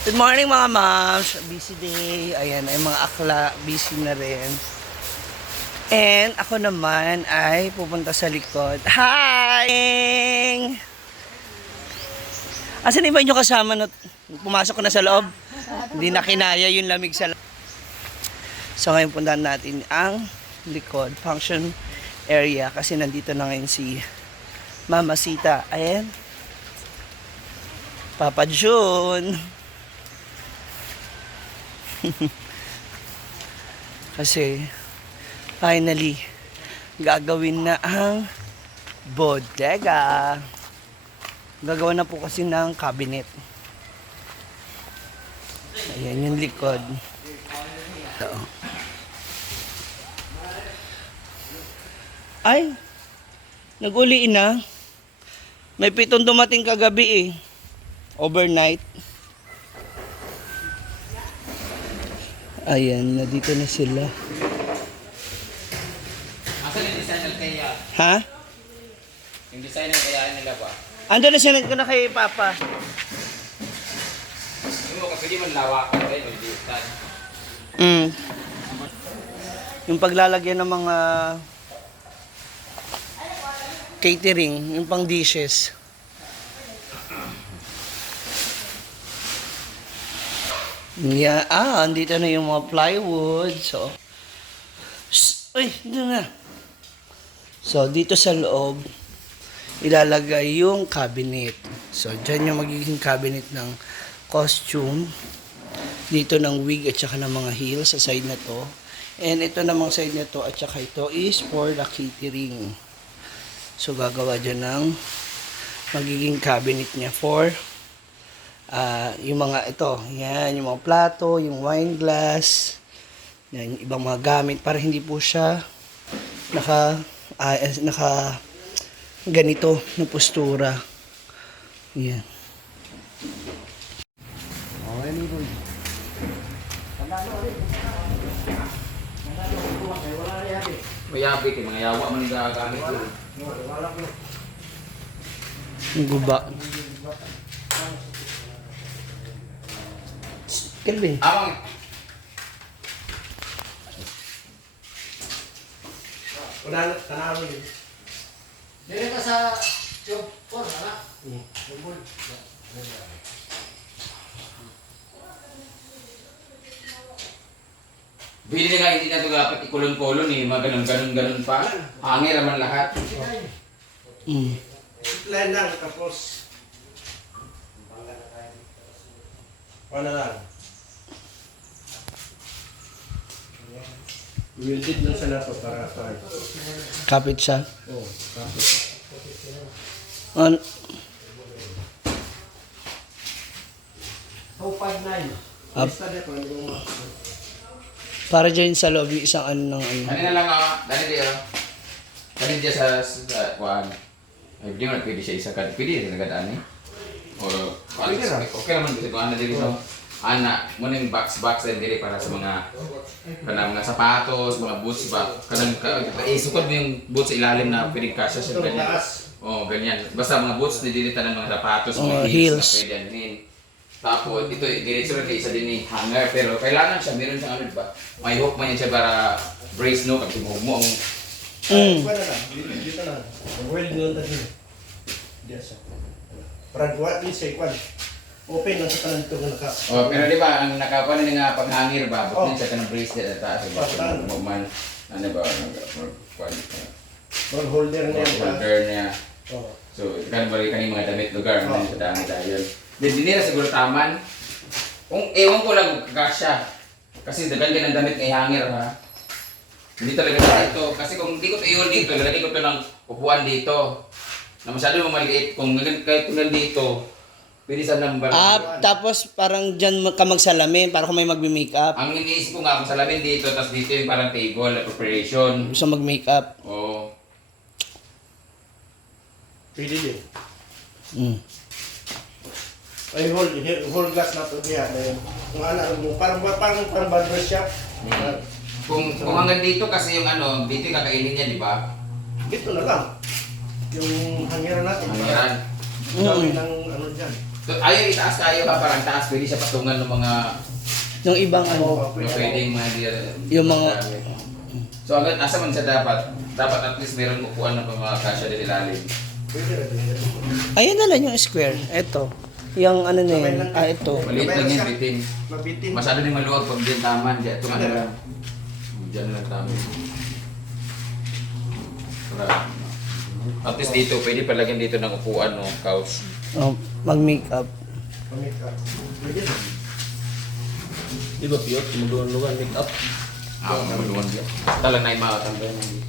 Good morning mga moms. Busy day. Ayan, ay mga akla. Busy na rin. And ako naman ay pupunta sa likod. Hi! Asan iba nyo kasama na pumasok ko na sa loob? Hindi na kinaya yung lamig sa loob. So ngayon puntahan natin ang likod, function area. Kasi nandito na ngayon si Mama Sita. Ayan. Papa June. Kasi finally gagawin na ang bodega. Gagawa na po kasi ng cabinet. Ayan yung likod. So. Ay, nag-uliin na. May 7 dumating kagabi eh. Overnight. Ayan, nandito na sila. Asan yung designer kaya? Ha? Yung designer kaya nila ba? Ando na siya ko na kay Papa. Yung mga pwede man lawakan rin, may liutan. Yung paglalagyan ng mga catering, yung pang dishes. Yeah, andito na yung mga plywood. So, uy, dito na. So, dito sa loob, ilalagay yung cabinet. So, dyan yung magiging cabinet ng costume. Dito ng wig at saka ng mga heels sa side na to. And ito namang side na to at saka ito is for the catering. So, gagawa dyan ng magiging cabinet niya for yung mga ito, yan, yung mga plato, yung wine glass, yan, yung ibang mga gamit para hindi po siya naka ganito na postura. Yan. Okay, Liboy. Mayabi kayo, mga yawa man yung gagamit ko. Yung guba. Kelvin. Amang! Tanaro yun. Dili ka sa job for, ha? Bili nga hindi na ito dapat ikulon-kulon eh, mga ganun-ganun pa. Hangir naman lahat. Plan lang, tapos wala lang. Welded lang sa nato para sa Kapit siya. oh, tapos An 259. Up. Basta na ko yung Para dyan sa loob yung isang ano ng ano. Ano na lang ako, dali di oh. Dali di sa kuhaan. Ay, hindi mo na pwede siya isa ka. Pwede siya nagadaan eh. O, okay naman kasi kung ano dili so. Ana, muna yung box and dili para sa mga kanang mga sapatos, mga boots ba. Kanang sukod mo yung boots sa ilalim na pwedeng kasya siya ganyan. Oh, ganyan. Basta mga boots na dili tanan mga sapatos, mga heels. Na pwede anin. Tapos ito diretso lang isa din ni hanger pero kailangan siya meron siyang ano ba. May hook man yan siya para brace no kasi mo ang wala lang, dito lang. Weld nun tayo. Yes. Para gawa din sa ikwan. Open lang sa kanan ito nga naka. oh, pero di ba ang nakakuha na nga paghangir ba, bukod sa kanang bracelet at taas mo man ano ba Ball holder niya. holder niya. Oh. So, kan balik kan yung mga damit lugar man sa dami tayo. Di nila siguro taman. Kung ewan ko lang kasya. Kasi dagan ka ng damit kay hanger ha. Hindi talaga ito. Kasi kung hindi ko ito iyon dito, lalagay ko ito ng upuan dito. Na masyado mamaliit. Kung kahit kung nandito, pwede sa number. Tapos parang dyan ka magsalamin para kung may magbe-makeup. Ang iniisip ko nga kung salamin dito, tapos dito yung parang table na preparation. Gusto mag-makeup. Oo. Pwede din. Mm. Ay hold glass na to diya. Kung ano mo parang barber shop. Kung hanggang dito kasi yung ano, dito yung kakainin niya, di ba? Dito na lang. Yung hangiran natin. Hangiran. Dami ng ano dyan. Ayaw itaas tayo ha, parang taas, pwede siya patungan ng mga Yung ibang ano, pwedeng mga yung mga... So agad asa man siya dapat at least meron upuan ng mga kasya din ilalim. Pwede rin. Ayun na lang yung square. Ito. Yung ano na yun. Ito. Maliit lang yan, bitin. Mabitin. Masyado din maluwag pag din taman. Diyan, ito ano lang. Diyan lang taman. At least dito, pwede palagyan dito ng upuan, no? Couch. Oh, mag-makeup. Pwede rin. Di ba piyot? Tumuduan-lugan, make up. Maluwag yan. Talang na yung mga tambayan dito.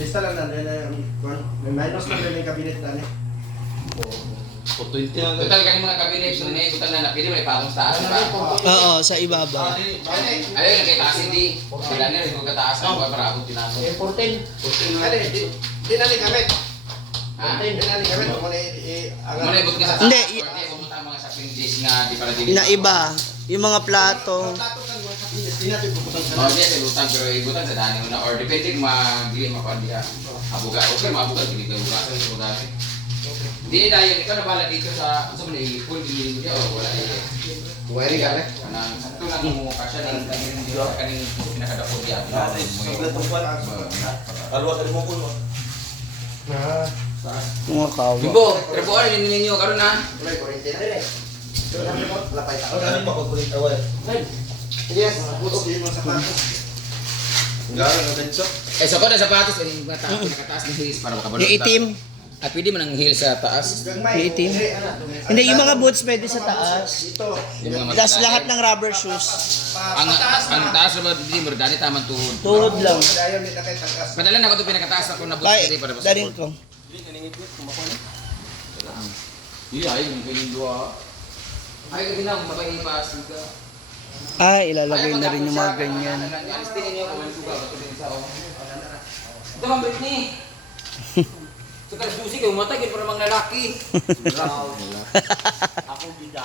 Lista lang na may minus na rin yung cabinet na niya. For 20 nga guys. Total kang mga cabinet na ngayon, total na pwede may patong sa taas, di ba? Oo, sa ibaba. Ayun, nagkitaas hindi. Sila na rin kung kataas na para abot tinapon. 14. Ano, di na rin gamit. Ha? Di na rin gamit. Muna ibot ka sa taas. Hindi, Pumunta ang mga shopping dish nga, di para dili. Na iba. Yung mga plato. Di natin puputang sa Oh, di sa lutang pero ibutan sa dani una or depende kung magili mapandiya. Abuga, okay, mabuga dili ka buga sa mga dati. Di dahil ikaw na bala dito sa sa mga ipon dili mo o wala eh. Wiring ka rin. Kanang sakto lang mo kasya din tangin di kaning pinakadapod ya. Alwa ka mo kuno. Mga kawa. Bimbo, trebuan din ninyo karon na. Wala, 40 na rin eh. Lapay Ako dali pa ko kulit away. Yes, puto yung mga sapatos. Galing ang benso. Eh so ko na sapatos ang mga pinakataas ng heels para makabalo. Yung itim. At pwede man ang heels sa taas. Yung itim. Hindi, yung mga boots pwede sa taas. Ito. Yung mga Tapos lahat ng rubber shoes. ang taas naman hindi mo dani tamang tuhod. Tuhod lang. Ayaw nila kahit tangkas. Padala na ko to pinakataas ako na Kaya, boots para darin ko. Iya, ay yung piling dua. Ay kasi na mapaipas ka. Ah, ilalagay na rin yung mga ganyan. Alis din niyo kung suga ba din sa oh. Ito man Britney. Saka susi kay umatay para mga lalaki. Ako bida.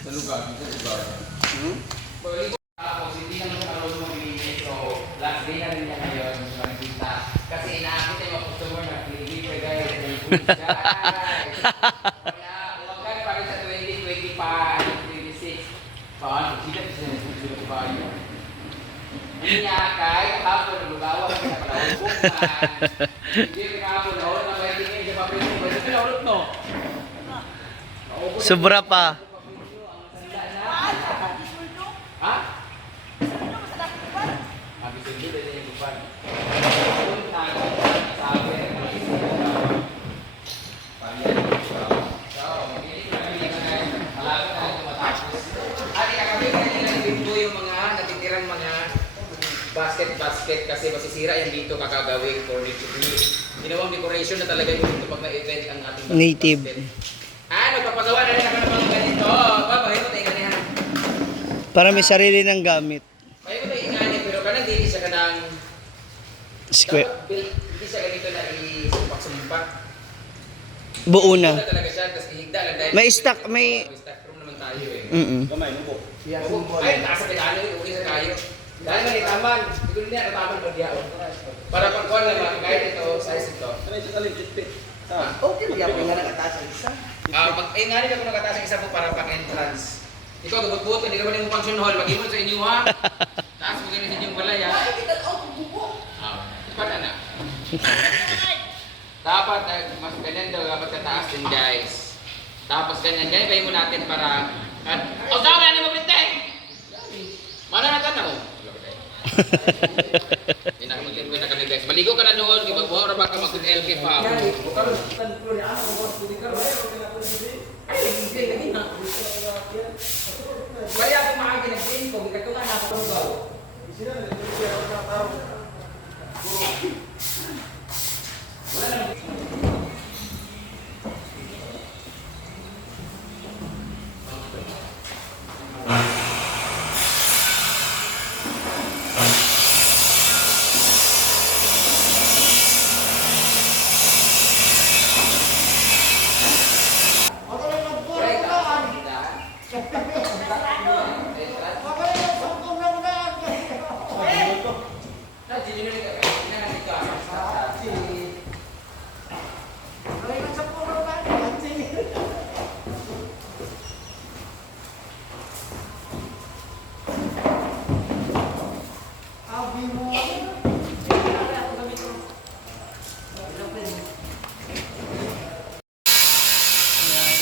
Sa lugar, sa lugar. Balik ako hindi naman karon mo so last day na rin niya ngayon makikita. Kasi inaakit yung mga customer na hindi guys ng food guys. Kaya huwag ka pa rin sa 2025, 26. Paano? Kita kasi ng food pa yun. Hindi niya kahit hapon naglugawa ka na pala hubog man. Hindi ka hapon na ulit na pwede ngayon sa papel mo. Pwede ka na ulit no? Sobra pa. Ha? Habis itu dia yang depan. Basket kasi masisira yan dito kakagawin for ginawang decoration na talaga yung dito pag na-event ang ating Native. basket. Nagpapagawa na rin ako ng mga ganito. Babahin mo tayo ganyan. Para may sarili ng gamit. Kaya ko tayo ingani, pero kanang dili siya kanang Square. hindi siya ganito na isumpak-sumpak. Buo na. Ito talaga siya, tapos ihigda lang dahil May stock, may... stock room naman tayo eh. Gamay mo po. Ay, taas sa pinalo, okay sa kayo. Dahil man itaman, hindi ko niya nataman mo diyaon. Para pagkuhan naman, kahit ito, size ito. Kanay sa kalit titpit. Okay, magyapon nga nakataas ang isa. Pag ingani ka kung nagataas ang isa po para pang-entrance. Ikaw, gabot-bot, hindi naman yung function hall, mag-imon sa inyo ha. Taas mo ganyan sa inyong balay ha. Para na. Dapat, mas ganyan daw, dapat kataas din guys. Tapos ganyan kayo mo natin para... Oh, tama na mo, Brinte! Mana na ka na mo? Pinakamutin na kami guys. Maligo ka na noon, ibagbuha ra ba ka mag-LK pa? Kaya ako maagi nag-game ko, ikatungan na ako ng gaw.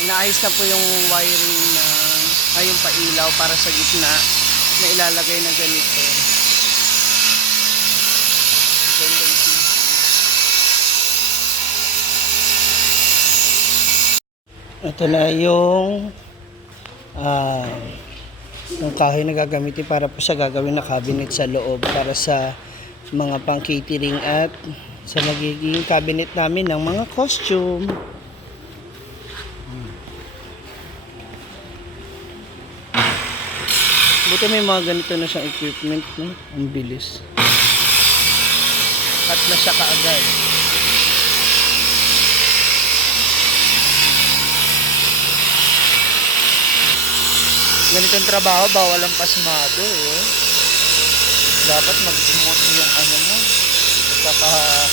Inaayos na po yung wiring na yung pailaw para sa gitna na ilalagay na ganito. Ganda yung TV. Ito na yung kahoy na gagamitin para po sa gagawin na cabinet sa loob para sa mga pang catering at sa magiging cabinet namin ng mga costume. Buti may mga ganito na siyang equipment, no? Ang bilis. At na siya kaagad. Ganitong trabaho, bawal ang pasmado, eh. Dapat mag-smooth yung ano mo. Magkaka-matic.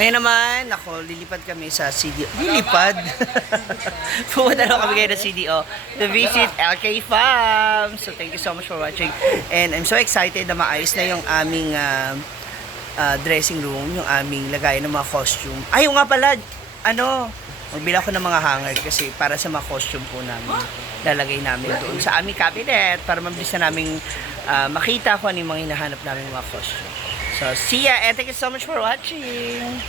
Ngayon naman, ako, lilipad kami sa CDO. Lilipad? Pumunta na kami ngayon ng CDO to visit LK Farm. So, thank you so much for watching. And I'm so excited na maayos na yung aming dressing room, yung aming lagayan ng mga costume. Ay, yung nga pala, magbila ko ng mga hanger kasi para sa mga costume po namin. Lalagay namin doon sa aming cabinet para mabilis na namin makita kung ano yung mga hinahanap namin mga costume. So, see ya and thank you so much for watching.